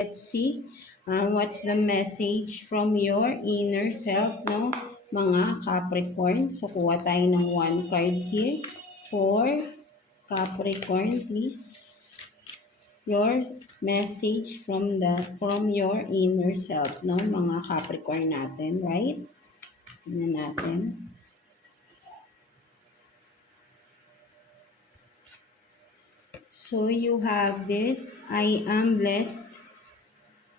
Let's see what's the message from your inner self, no? Mga Capricorn. So, kuha tayo ng one card here for Capricorn, please. Your message from your inner self, no? Mga Capricorn natin, right? Tingnan natin. So, you have this. I am blessed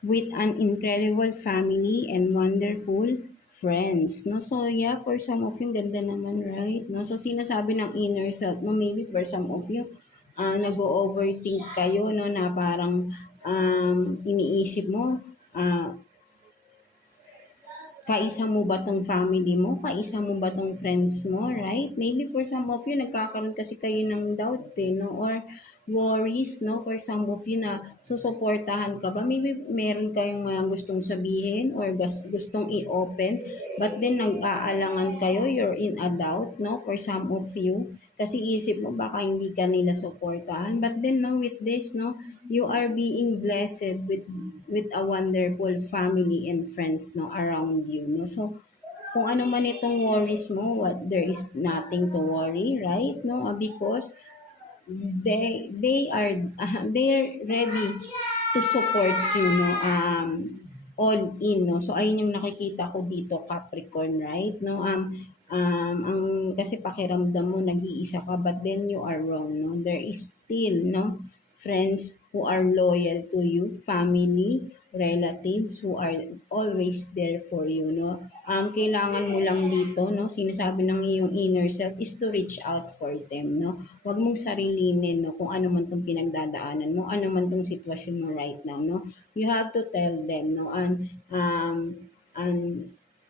with an incredible family and wonderful friends. No? So, yeah, for some of you, ganda naman, right? No? So, sinasabi ng inner self mo, maybe for some of you, nag-overthink kayo, no, na parang iniisip mo, kaisa mo ba tong family mo? Kaisa mo ba tong friends mo? Right? Maybe for some of you, nagkakaroon kasi kayo ng doubt, no? Or worries, no? For some of you na susuportahan ka ba? Maybe meron kayong gustong sabihin or gustong i-open, but then nag-aalangan kayo, you're in a doubt, no? For some of you, kasi isip mo baka hindi ka nila suportahan. But then, no, with this, no, you are being blessed with a wonderful family and friends, no, around you, no. So kung ano man itong worries mo, there is nothing to worry, right? No, because they're ready to support you, no, all in, no. So ayun yung nakikita ko dito, Capricorn, right? No, ang kasi pakiramdam mo nag-iisa ka, but then you are wrong, no. There is still, no, friends who are loyal to you, family, relatives who are always there for you, no. Kailangan mo lang dito, no, sinasabi ng iyong inner self is to reach out for them, no. Huwag mong sarilinin, no, kung ano man tong pinagdadaanan mo, ano man tong sitwasyon mo right now, no. You have to tell them, no, and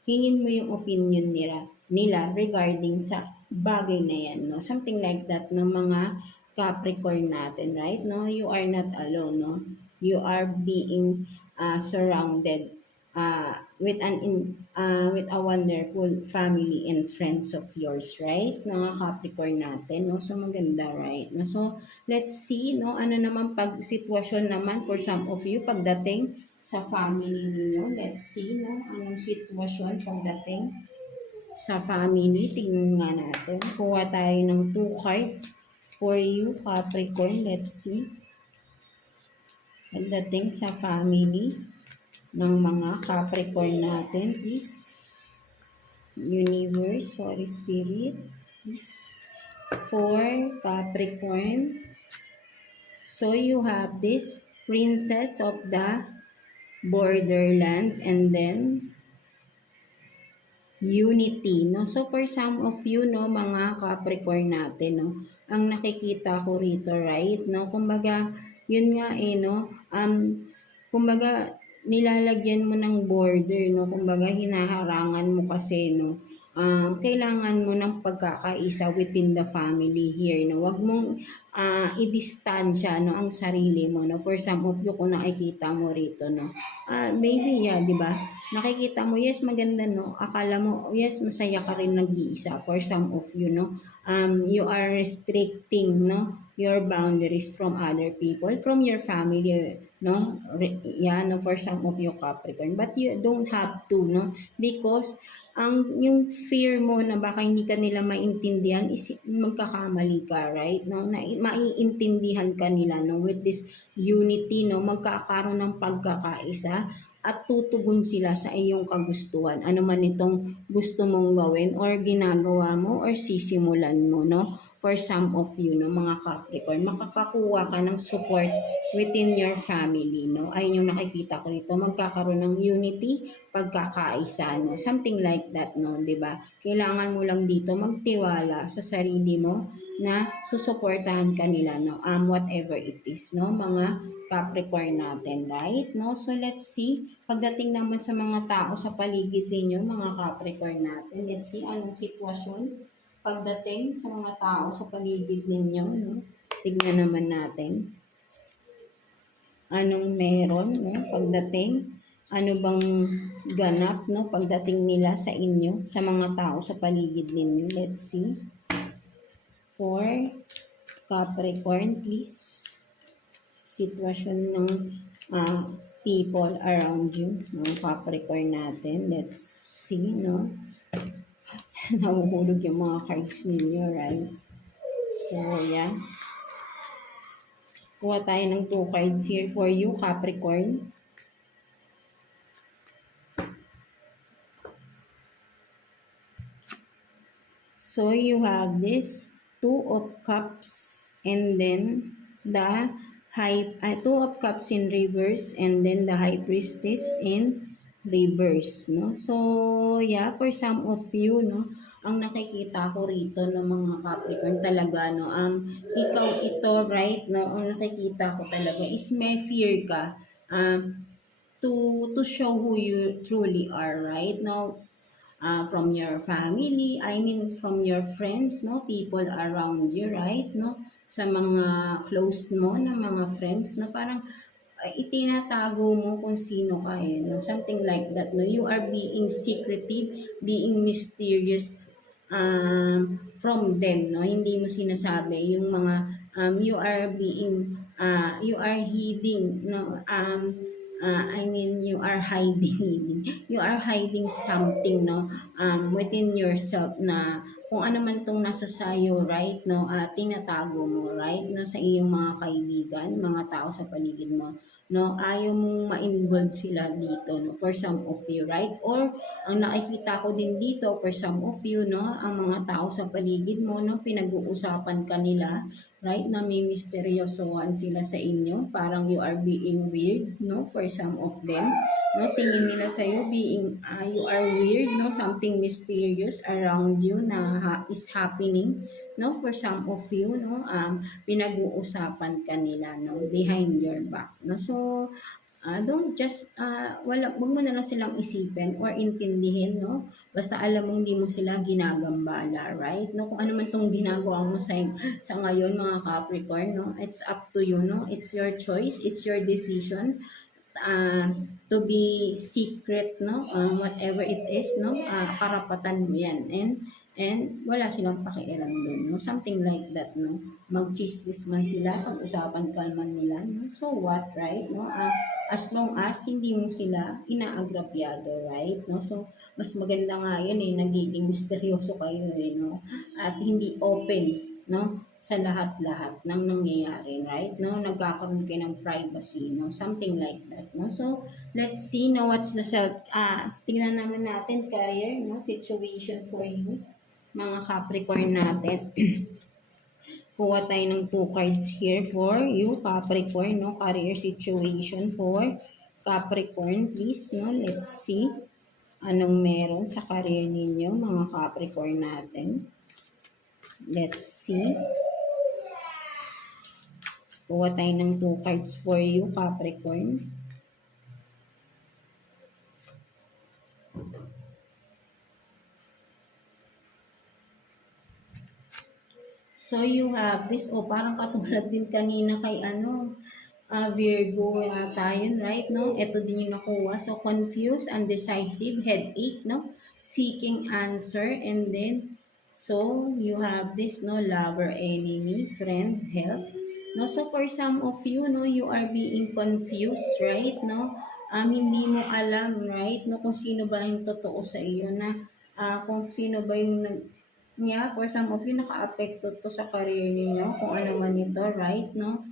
hingin mo yung opinion nila regarding sa bagay na yan, no. Something like that ng mga Capricorn natin, right? No, you are not alone, no. You are being surrounded with a wonderful family and friends of yours, right? Mga Capricorn natin, no. So maganda, right? No, so let's see, no, ano naman pag sitwasyon naman for some of you pagdating sa family niyo. Let's see, no, anong sitwasyon pagdating sa family. Tingnan nga natin. Kuha tayo ng 2 cards for you, Capricorn. Let's see. Pagdating sa family ng mga Capricorn natin, please. Universe, Holy Spirit, please. For Capricorn. So you have this Princess of the Borderland and then Unity, no? So for some of you, no, mga Capricorn natin, no, ang nakikita ko rito, right, no, kumbaga, yun nga no, kumbaga, nilalagyan mo ng border, no, kumbaga, hinaharangan mo kasi, no, kailangan mo ng pagkakaisa within the family here, no, wag mong i-distansya, no, ang sarili mo, no, for some of you, kung nakikita mo rito, no, maybe, yeah, di ba, nakikita mo, yes, maganda, no, akala mo, yes, masaya ka rin nag-iisa for some of you, no, you are restricting, no, your boundaries from other people, from your family, no, yeah, no, for some of you Capricorn, but you don't have to, no, because yung fear mo na baka hindi ka nila maintindihan is magkakamali ka, right? No, na maiintindihan ka nila, no, with this unity, no, magkakaroon ng pagkakaisa at tutugon sila sa iyong kagustuhan. Ano man itong gusto mong gawin or ginagawa mo or sisimulan mo, no? For some of you, no, mga Capricorn, makakakuha ka ng support within your family, no? Ayun yung nakikita ko dito, magkakaroon ng unity, pagkakaisa, no? Something like that, no? 'Di ba? Kailangan mo lang dito magtiwala sa sarili mo na susuportahan ka nila, no? Whatever it is, no? Mga Capricorn natin, right? No? So let's see, pagdating naman sa mga tao sa paligid ninyo, mga Capricorn natin, let's see anong sitwasyon pagdating sa mga tao sa paligid ninyo, no? Tignan naman natin. Anong meron, no? Pagdating, ano bang ganap, no? Pagdating nila sa inyo, sa mga tao sa paligid ninyo. Let's see. For Capricorn, please. Sitwasyon ng people around you, no, Capricorn natin. Let's see, no? Nahuhulog yung mga cards ninyo, right? So, yeah. Kuha tayo ng 2 cards here for you, Capricorn. So, you have this 2 of Cups and then the Two of Cups in reverse and then the High Priestess in reverse, no? So, yeah, for some of you, no, ang nakikita ko rito ng mga Capricorn talaga, no, ikaw ito, right, no, ang nakikita ko talaga is may fear ka, to show who you truly are, right? Now, from your family, I mean from your friends, no, people around you, right, no, sa mga close mo na mga friends, no, parang itinatago mo kung sino ka, no, something like that, no, you are being secretive, being mysterious from them, no, hindi mo sinasabi yung mga you are being you are hiding, no, I mean, you are hiding, you are hiding something, no, within yourself na kung ano man tong nasa sayo, right, no, tinatago mo, right, no, sa iyong mga kaibigan, mga tao sa paligid mo, no, ayaw mong ma-involve sila dito, no, for some of you, right, or ang nakikita ko din dito, for some of you, no, ang mga tao sa paligid mo, no, pinag-uusapan ka nila, right, na may misteryosohan sila sa inyo, parang you are being weird, no, for some of them, no, tingin nila sa iyo being you are weird, no, something mysterious around you na is happening, no, for some of you, no, pinag-uusapan ka nila, no, behind your back, no, so don't just, wag mo na lang silang isipin or intindihin, no? Basta alam mong hindi mo sila ginagambala, right? No, kung ano man tong ginagawa mo sa ngayon, mga Capricorn, no? It's up to you, no? It's your choice, it's your decision to be secret, no? Whatever it is, no? Karapatan mo yan. And wala silang pakialam doon, no? Something like that, no? Mag-chismis man sila, pag-usapan ka man nila, no? So what, right? No? As long as hindi mo sila inaagrabyado, right? No? So, mas maganda nga yun eh, nagiging misteryoso kayo eh, no? At hindi open, no? Sa lahat-lahat ng nangyayari, right? No? Nagkakaroon kayo ng privacy, no? Something like that, no? So, let's see, no? What's the tingnan naman natin, career, no? Situation for you, mga Capricorn natin. Kuha tayo ng 2 cards here for you, Capricorn, no? Career situation for Capricorn, please, no? Let's see anong meron sa career ninyo, mga Capricorn natin. Let's see. Kuha tayo ng 2 cards for you, Capricorn. So, you have this, parang katulad din kanina kay Virgo yata yun, right, no? Ito din yung nakuha. So, confused, undecisive, headache, no? Seeking answer, and then, so, you have this, no? Lover, enemy, friend, help. No? So, for some of you, no, you are being confused, right, no? Hindi mo alam, right, no, kung sino ba yung totoo sa iyo na, kung sino ba yung for some of you, naka-apekto to sa career niyo kung ano man ito, right, no?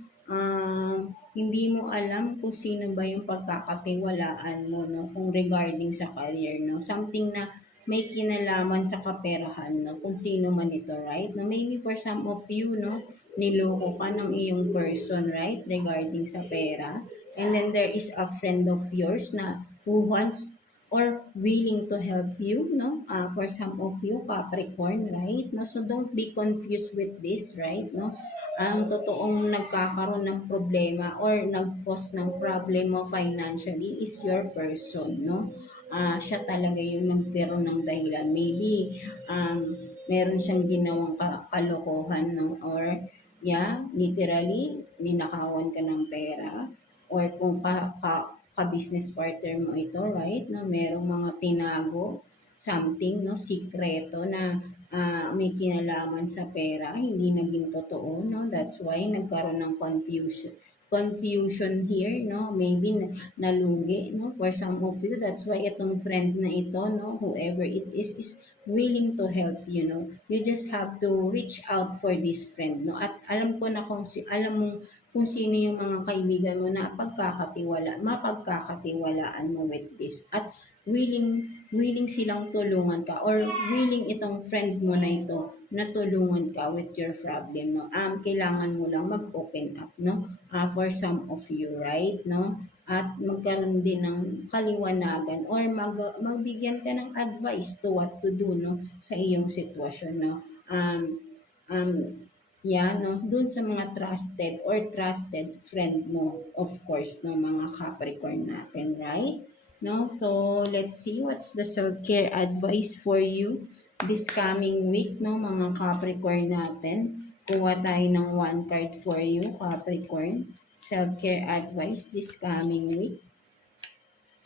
Hindi mo alam kung sino ba yung pagkakatiwalaan mo, no? Kung regarding sa career, no? Something na may kinalaman sa kaperahan, no? Kung sino man ito, right? No? Maybe for some of you, no? Niloko ka ng iyong person, right? Regarding sa pera. And then there is a friend of yours na who wants or willing to help you, no? For some of you, Capricorn, right? No? So, don't be confused with this, right? No? Ang totoong nagkakaroon ng problema or nag-cause ng problem mo financially is your person, no? Siya talaga yung nagkaroon ng dahilan. Maybe, meron siyang ginawang kalokohan, no? Or, yeah, literally, ninakawan ka ng pera. Or kung ka-business partner mo ito, right? Na merong mga tinago, something, no, sikreto na may kinalaman sa pera, hindi naging totoo, no? That's why nagkaroon ng confusion here, no? Maybe nalugi, no? For some of you, that's why itong friend na ito, no? Whoever it is willing to help you, no? You just have to reach out for this friend, no? At alam ko na alam mo kung sino yung mga kaibigan mo na mapagkakatiwalaan mo with this. At willing silang tulungan ka, or willing itong friend mo na ito na tulungan ka with your problem, no? Kailangan mo lang mag-open up, no? For some of you, right, no? At magkaroon din ng kaliwanagan, or magbigyan ka ng advice to what to do, no? Sa iyong sitwasyon, no? Um, um, yeah, no? Dun sa mga trusted friend mo, of course, no? Mga Capricorn natin, right? No? So, let's see what's the self-care advice for you this coming week, no, mga Capricorn natin. Kuha tayo ng one card for you, Capricorn. Self-care advice this coming week.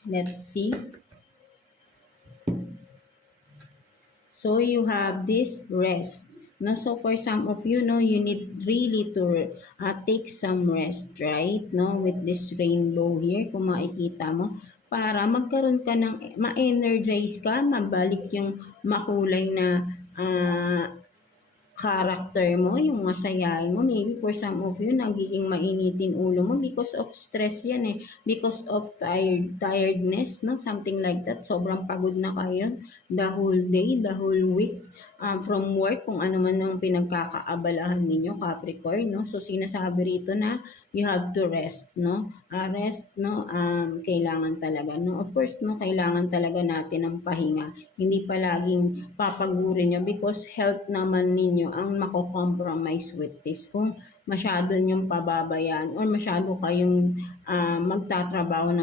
Let's see. So, you have this rest. No, so for some of you, no, you need really to take some rest, right? No, with this rainbow here, kung makikita mo, para magkaroon ka ng ma-energize ka, mabalik yung makulay na character mo, yung masayahin mo. Maybe for some of you, nagiging mainitin ulo mo because of stress yan eh. Because of tiredness, no? Something like that. Sobrang pagod na kayo the whole day, the whole week. From work, kung ano man ang pinagkakaabalahan ninyo, Capricorn, no? So, sinasabi rito na you have to rest, no? Rest, no? Kailangan talaga, no? Of course, no? Kailangan talaga natin ng pahinga. Hindi palaging papagurin nyo because health naman ninyo ang mako-compromise with this. Kung masyado nyong pababayaan or masyado kayong magtatrabaho,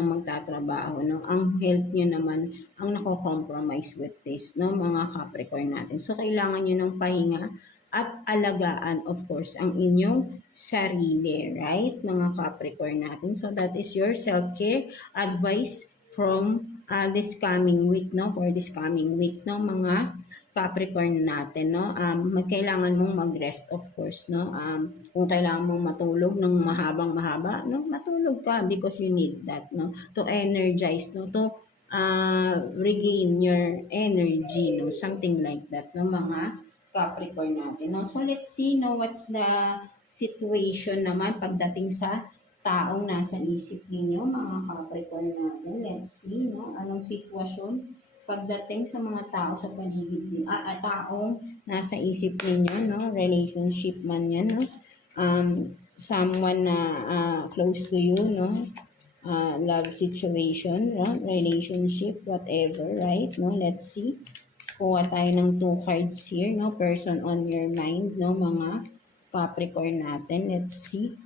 no? Ang health nyo naman ang nako-compromise with this, no, mga Capricorn natin. So, kailangan nyo ng pahinga at alagaan, of course, ang inyong sarili, right, mga Capricorn natin. So, that is your self-care advice from this coming week, no, for this coming week, no, mga Capricorn natin, no? Kailangan mong mag-rest, of course, no? Kung kailangan mong matulog ng mahaba, no? Matulog ka because you need that, no? To energize, no? To regain your energy, no? Something like that, no? Mga Capricorn natin, no? So, let's see, no? What's the situation naman pagdating sa taong nasa isip ninyo, mga Capricorn natin. Let's see, no? Anong sitwasyon pagdating sa mga tao sa paligid niyo, taong nasa isip ninyo, no? Relationship man yan, no? Someone na close to you, no? Love situation, no? Relationship, whatever, right? No? Let's see. Kuha tayo ng 2 cards here, no? Person on your mind, no? Mga Capricorn natin. Let's see.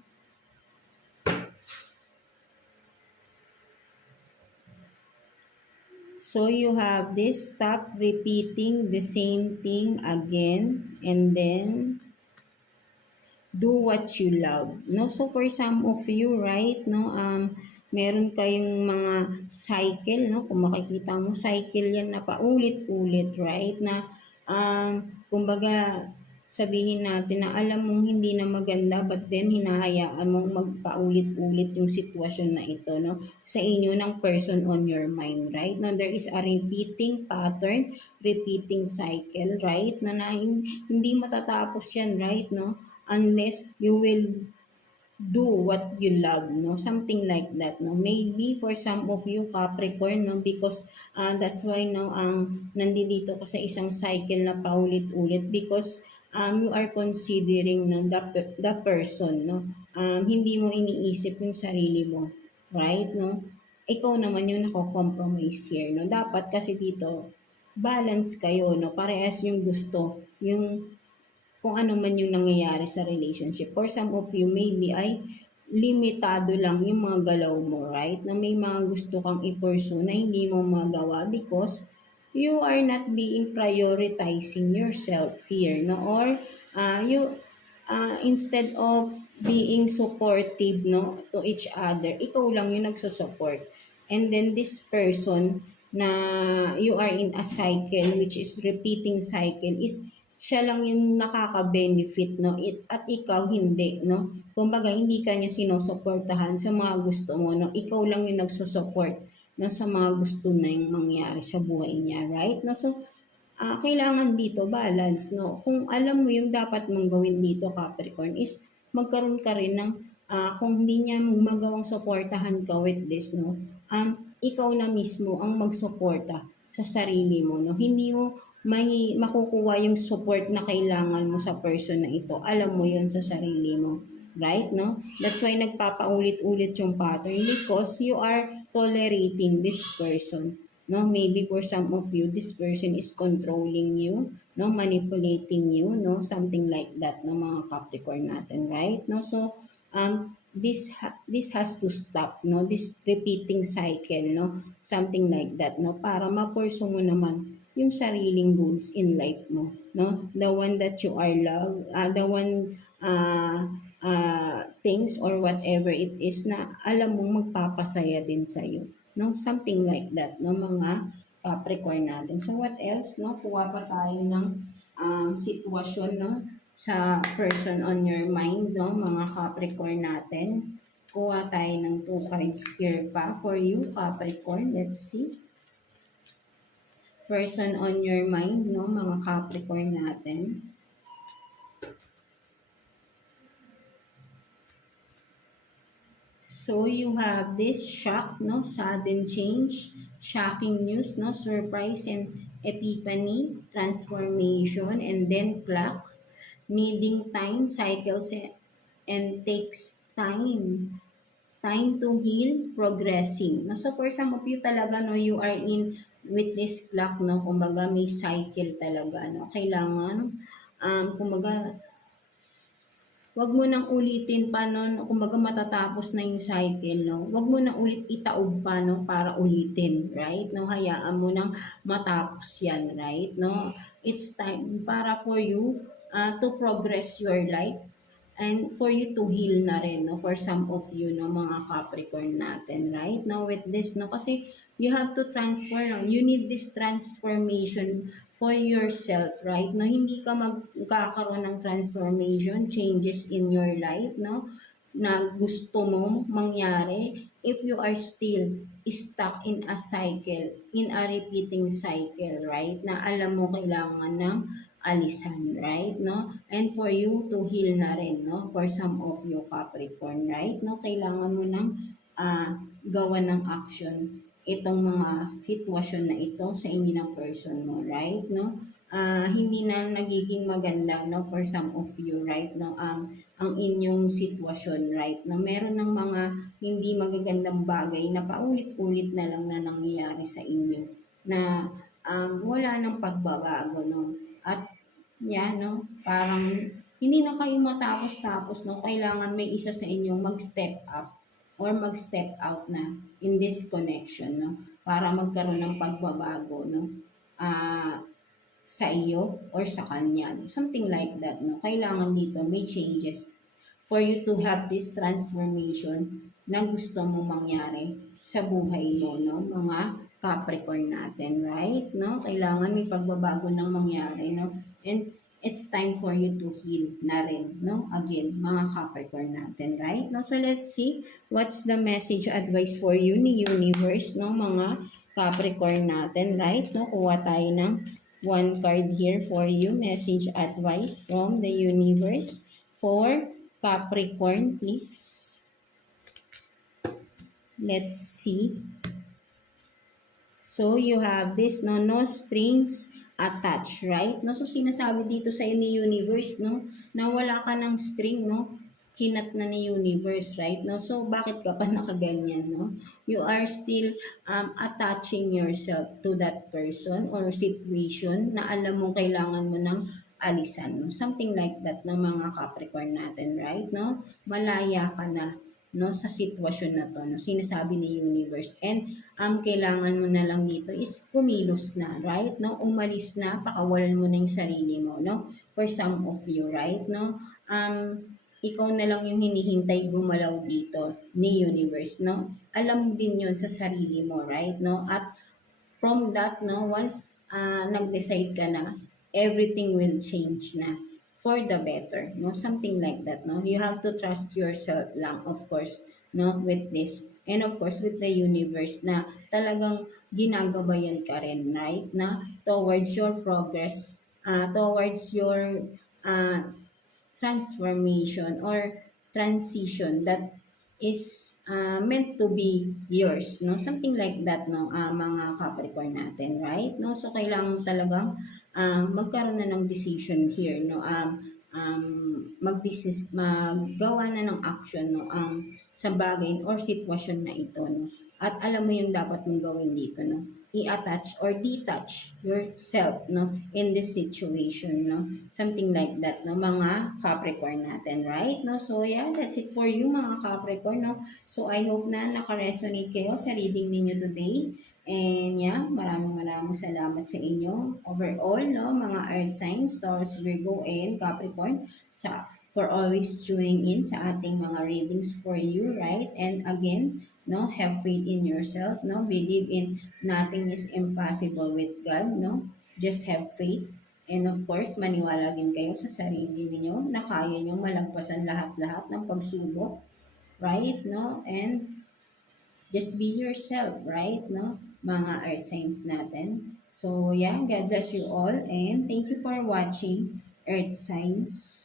So you have this, stop repeating the same thing again and then do what you love. No, so for some of you, right, no, meron kayong mga cycle, no, kung makikita mo, cycle yan na paulit-ulit, right, na kumbaga sabihin natin na alam mong hindi na maganda but then hinahayaan mong magpaulit-ulit yung sitwasyon na ito, no, sa inyo ng person on your mind, right? Now, there is a repeating pattern, repeating cycle, right? Na hindi matatapos yan, right? No? Unless you will do what you love, no? Something like that, no? Maybe for some of you, Capricorn, no? Because that's why, no, nandito ka sa isang cycle na paulit-ulit because you are considering, no, the person, no? Hindi mo iniisip yung sarili mo, right, no? Ikaw naman yung nako-compromise here, no? Dapat kasi dito, balance kayo, no? Parehas yung gusto, yung kung ano man yung nangyayari sa relationship. For some of you, maybe ay limitado lang yung mga galaw mo, right? Na may mga gusto kang i-pursue na hindi mo magawa because you are not being prioritizing yourself here, no? Or you instead of being supportive, no, to each other, ikaw lang yung nagsusupport. And then this person na you are in a cycle which is repeating cycle is siya lang yung nakaka-benefit, no? At ikaw hindi, no? Kumbaga, hindi ka niya sinusuportahan sa mga gusto mo, no? Ikaw lang yung nagsusupport, no? Sa mga gusto na yung mangyari sa buhay niya, right? No? So, kailangan dito balance, no? Kung alam mo yung dapat mong gawin dito, Capricorn, is magkaroon ka rin ng, kung hindi niya magawang suportahan ka with this, no? Ikaw na mismo ang magsuporta sa sarili mo, no? Hindi mo may makukuha yung support na kailangan mo sa person na ito. Alam mo yun sa sarili mo. Right? No? That's why nagpapaulit-ulit yung pattern because you are tolerating this person. No? Maybe for some of you, this person is controlling you, no? Manipulating you, no? Something like that, no? Mga Capricorn natin, right? No? So, this has to stop, no? This repeating cycle, no? Something like that, no? Para ma-pursue mo naman yung sariling goals in life mo, no? The one that you are love, the one things or whatever it is na alam mong magpapasaya din sa'yo, no? Something like that, no? Mga Capricorn natin. So what else, no? Kuha pa tayo ng sitwasyon, no? Sa person on your mind, no? Mga Capricorn natin. Kuha tayo ng 2 cards here pa for you, Capricorn. Let's see. Person on your mind, no, mga Capricorn natin. So you have this shock, no, sudden change, shocking news, no, surprise and epiphany, transformation, and then clock, needing time, cycles, and takes time to heal, progressing. No, so for some of you talaga, no, you are in with this clock, no, kumbaga may cycle talaga, no, kailangan, kumbaga, wag mo nang ulitin pa, no, kumbaga matatapos na yung cycle, no, wag mo na ulit itaob pa, no, para ulitin, right, no, hayaan mo nang matapos yan, right, no, it's time para for you to progress your life, and for you to heal na rin, no, for some of you, no, mga Capricorn natin, right? Now with this, no, kasi you have to transform, no? You need this transformation for yourself, right? No, hindi ka magkakaroon ng transformation, changes in your life, no, na gusto mong mangyari if you are still stuck in a cycle, in a repeating cycle, right? Na alam mo kailangan ng alisan, right? No? And for you to heal na rin, no? For some of you Capricorn, right? No? Kailangan mo ng gawa ng action itong mga sitwasyon na ito sa inyo ng person mo, right? No? Hindi na nagiging maganda, no, for some of you, right? No? Ang inyong sitwasyon, right? No? Meron ng mga hindi magagandang bagay na paulit-ulit na lang na nangyayari sa inyo na wala nang pagbabago, no? At yan, no? Parang hindi na kayo matapos-tapos, no? Kailangan may isa sa inyong mag-step up or mag-step out na in this connection, no? Para magkaroon ng pagbabago, no? Sa iyo or sa kanya. Something like that, no? Kailangan dito may changes for you to have this transformation na gusto mo mangyari sa buhay mo, no? Mga Capricorn natin, right? No? Kailangan may pagbabago ng mangyari, no? And it's time for you to heal na rin, no? Again, mga Capricorn natin, right? No? So let's see what's the message advice for you ni Universe, no? Mga Capricorn natin, right? No? Kuha tayo ng 1 card here for you, message advice from the Universe for Capricorn, please. Let's see. So, you have this, no, no strings attached, right? No, so sinasabi dito sa ni Universe, no, na wala ka ng string, no, kinat na ni Universe, right? No, so bakit ka pa nakaganyan, no? You are still attaching yourself to that person or situation na alam mo kailangan mo ng alisan, no? Something like that ng mga Capricorn natin, right? No, malaya ka na, no, sa sitwasyon na to, no, sinasabi ni Universe, and kailangan mo na lang dito is kumilos na, right? No, umalis na, pakawalan mo na yung sarili mo, no, for some of you, right? No, ikaw na lang yung hinihintay gumalaw dito ni Universe, no, alam mo din yun sa sarili mo, right? No, at from that, no, once nag-decide ka na, everything will change na for the better, no? Something like that, no? You have to trust yourself lang, of course, no? With this. And of course, with the universe na talagang ginagabayan ka rin, right? Na towards your progress, towards your uh, transformation or transition that is meant to be yours, no? Something like that, no? Mga Capricorn natin, right? No? So, kailangan talagang magkaroon na ng decision here, no? Maggawa na ng action, no? Sa bagay or sitwasyon na ito, no? At alam mo yung dapat mong gawin dito, no? I-attach or detach yourself, no? In this situation, no? Something like that, no? Mga Capricorn natin, right? No? So, yeah, that's it for you, mga Capricorn, no? So, I hope na naka-resonate kayo sa reading ninyo today. And yeah, maraming salamat sa inyo overall, no? Mga Earth signs, Taurus, Virgo, and Capricorn for always tuning in sa ating mga readings for you, right? And again, no, have faith in yourself, no? Believe in nothing is impossible with God, no? Just have faith. And of course, maniwala din kayo sa sarili niyo na kaya niyo malagpasan lahat-lahat ng pagsubok, right? No? And just be yourself, right? No? Mga earth signs natin. So, yeah, God bless you all and thank you for watching Earth Signs.